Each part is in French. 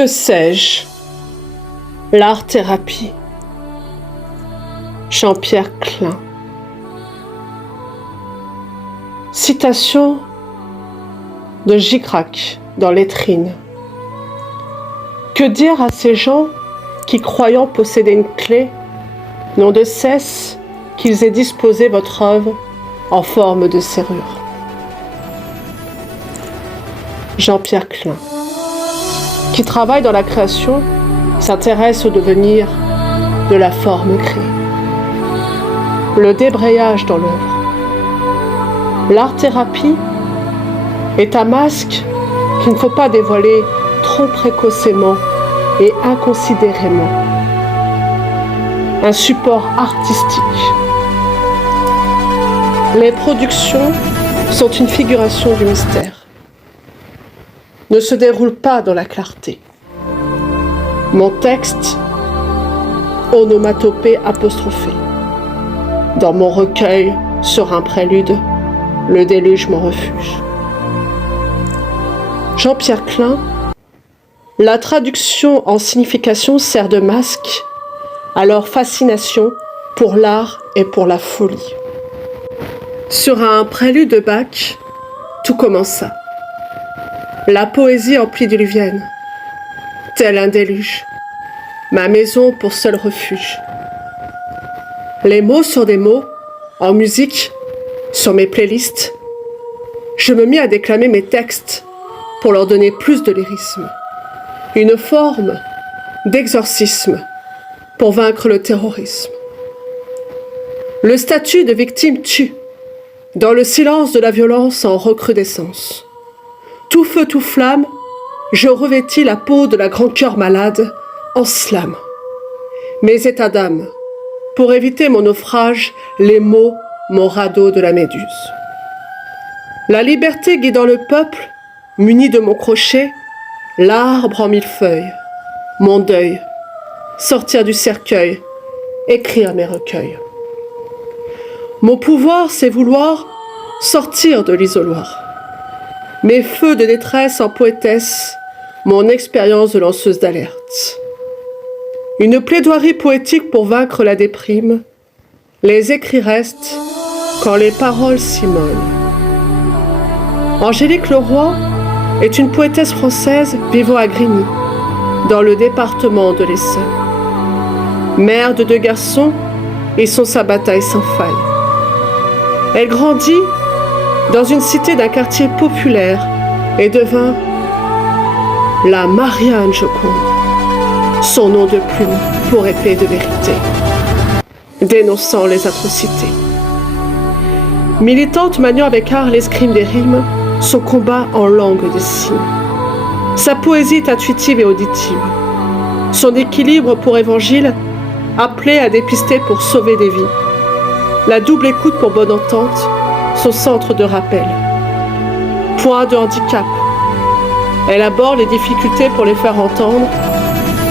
Que sais-je? L'art-thérapie. Jean-Pierre Klein. Citation de Gicrac dans Lettrines. Que dire à ces gens qui, croyant posséder une clé, n'ont de cesse qu'ils aient disposé votre œuvre en forme de serrure? Jean-Pierre Klein, qui travaille dans la création, s'intéresse au devenir de la forme créée. Le débrayage dans l'œuvre. L'art-thérapie est un masque qu'il ne faut pas dévoiler trop précocement et inconsidérément. Un support artistique. Les productions sont une figuration du mystère. Ne se déroulent pas dans la clarté. Mon texte, onomatopée apostrophée. Dans mon recueil, sur un prélude, le déluge mon refuge. Jean-Pierre Klein, la traduction en signification sert de masque à leur fascination pour l'art et pour la folie. Sur un prélude de Bach, tout commença. La poésie antédiluvienne, tel un déluge, ma maison pour seul refuge. Les mots sur des mots, en musique, sur mes playlists, je me mis à déclamer mes textes pour leur donner plus de lyrisme. Une forme d'exorcisme pour vaincre le terrorisme. Le statut de victime tue, dans le silence de la violence en recrudescence. Tout feu, tout flamme, je revêtis la peau de la grand cœur malade en slame. Mes états d'âme, pour éviter mon naufrage, les mots, mon radeau de la méduse. La liberté guidant le peuple, muni de mon crochet, l'arbre en mille feuilles, mon deuil, sortir du cercueil, écrire mes recueils. Mon pouvoir, c'est vouloir sortir de l'isoloir. Mes feux de détresse en poétesse, mon expérience de lanceuse d'alerte. Une plaidoirie poétique pour vaincre la déprime, les écrits restent quand les paroles s'immolent. Angélique Leroy est une poétesse française vivant à Grigny, dans le département de l'Essonne. Mère de 2 garçons, ils sont sa bataille sans faille. Elle grandit dans une cité d'un quartier populaire et devint la Marianne Joconde, son nom de plume pour épée de vérité, dénonçant les atrocités. Militante maniant avec art l'escrime des rimes, son combat en langue des signes. Sa poésie est intuitive et auditive. Son équilibre pour évangile, appelé à dépister pour sauver des vies. La double écoute pour bonne entente, son centre de rappel. Point de handicap. Elle aborde les difficultés pour les faire entendre,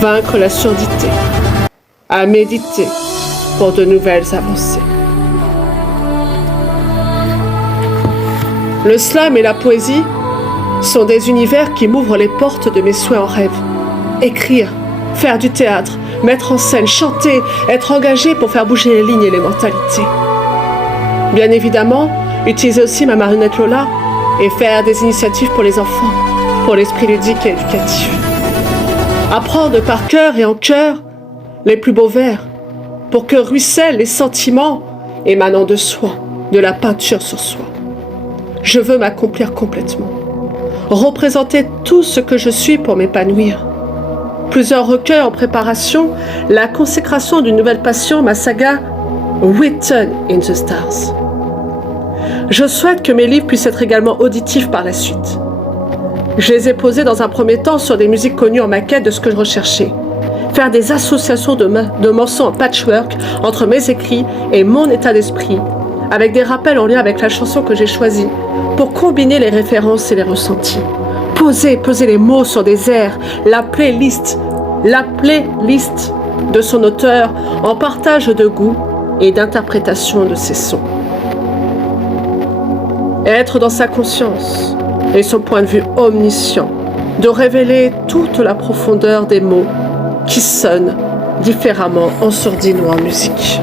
vaincre la surdité. À méditer pour de nouvelles avancées. Le slam et la poésie sont des univers qui m'ouvrent les portes de mes souhaits en rêve. Écrire, faire du théâtre, mettre en scène, chanter, être engagé pour faire bouger les lignes et les mentalités. Bien évidemment, utiliser aussi ma marionnette Lola et faire des initiatives pour les enfants, pour l'esprit ludique et éducatif. Apprendre par cœur et en cœur les plus beaux vers pour que ruissellent les sentiments émanant de soi, de la peinture sur soi. Je veux m'accomplir complètement, représenter tout ce que je suis pour m'épanouir. Plusieurs recueils en préparation, la consécration d'une nouvelle passion, ma saga Written in the Stars. Je souhaite que mes livres puissent être également auditifs par la suite. Je les ai posés dans un premier temps sur des musiques connues en maquette de ce que je recherchais. Faire des associations de morceaux en patchwork entre mes écrits et mon état d'esprit, avec des rappels en lien avec la chanson que j'ai choisie, pour combiner les références et les ressentis. Peser les mots sur des airs, la playlist de son auteur en partage de goût et d'interprétation de ses sons. Être dans sa conscience et son point de vue omniscient de révéler toute la profondeur des mots qui sonnent différemment en sourdine ou en musique.